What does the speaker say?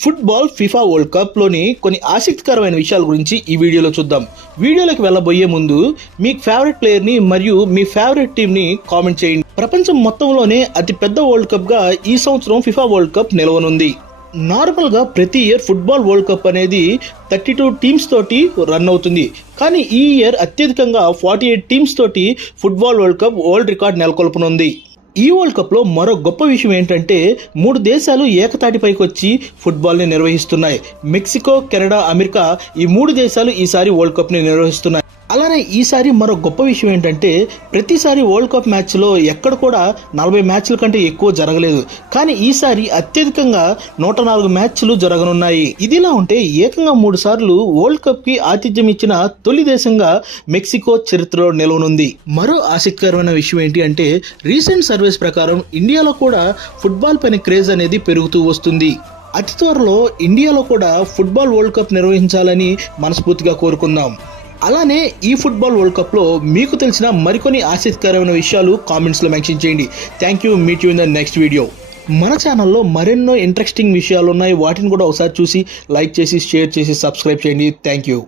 Football FIFA world cup లోని కొన్ని ఆసక్తికరమైన విషయాల గురించి ఈ వీడియోలో చూద్దాం. వీడియోలోకి వెళ్ళబోయే ముందు మీ ఫేవరెట్ ప్లేయర్ ని మరియు మీ ఫేవరెట్ టీమ్ ని కామెంట్ చేయండి. ప్రపంచం మొత్తంలోనే అతి పెద్ద వరల్డ్ కప్ గా ఈ సంవత్సరం ఫిఫా వరల్డ్ కప్ నిలవనుంది. నార్మల్ గా ప్రతి ఇయర్ ఫుట్బాల్ వరల్డ్ కప్ అనేది 32 టీమ్స్ తోటి రన్ అవుతుంది. కానీ ఈ ఇయర్ అత్యధికంగా 48 టీమ్స్ తోటి football world cup world record నెలకొల్పనుంది. ఈ వరల్డ్ కప్ లో మరో గొప్ప విషయం ఏంటంటే 3 దేశాలు ఏకతాటిపైకి వచ్చి ఫుట్బాల్ ని నిర్వహిస్తున్నాయి. మెక్సికో, కెనడా, అమెరికా ఈ 3 దేశాలు ఈసారి వరల్డ్ కప్ ని నిర్వహిస్తున్నాయి. అలానే ఈసారి మరో గొప్ప విషయం ఏంటంటే ప్రతిసారి వరల్డ్ కప్ మ్యాచ్ లో ఎక్కడ కూడా 40 మ్యాచ్ల కంటే ఎక్కువ జరగలేదు. కానీ ఈసారి అత్యధికంగా 104 మ్యాచ్లు జరగనున్నాయి. ఇదిలా ఉంటే ఏకంగా 3 సార్లు వరల్డ్ కప్ కి ఆతిథ్యం ఇచ్చిన తొలి దేశంగా మెక్సికో చరిత్రలో నిలవనుంది. మరో ఆసక్తికరమైన విషయం ఏంటి అంటే రీసెంట్ సర్వేస్ ప్రకారం ఇండియాలో కూడా ఫుట్బాల్ పైన క్రేజ్ అనేది పెరుగుతూ వస్తుంది. అతి త్వరలో ఇండియాలో కూడా ఫుట్బాల్ వరల్డ్ కప్ నిర్వహించాలని మనస్ఫూర్తిగా కోరుకుందాం. అలానే ఈ ఫుట్బాల్ వరల్డ్ కప్ లో మీకు తెలిసిన మరికొన్ని ఆసక్తికరమైన విషయాలు కామెంట్స్ లో మెన్షన్ చేయండి. Thank you. Meet you in the next video. మన ఛానల్లో మరెన్నో ఇంట్రెస్టింగ్ విషయాలు ఉన్నాయి. వాటిని కూడా ఒకసారి చూసి లైక్ చేసి షేర్ చేసి సబ్స్క్రైబ్ చేయండి. Thank you.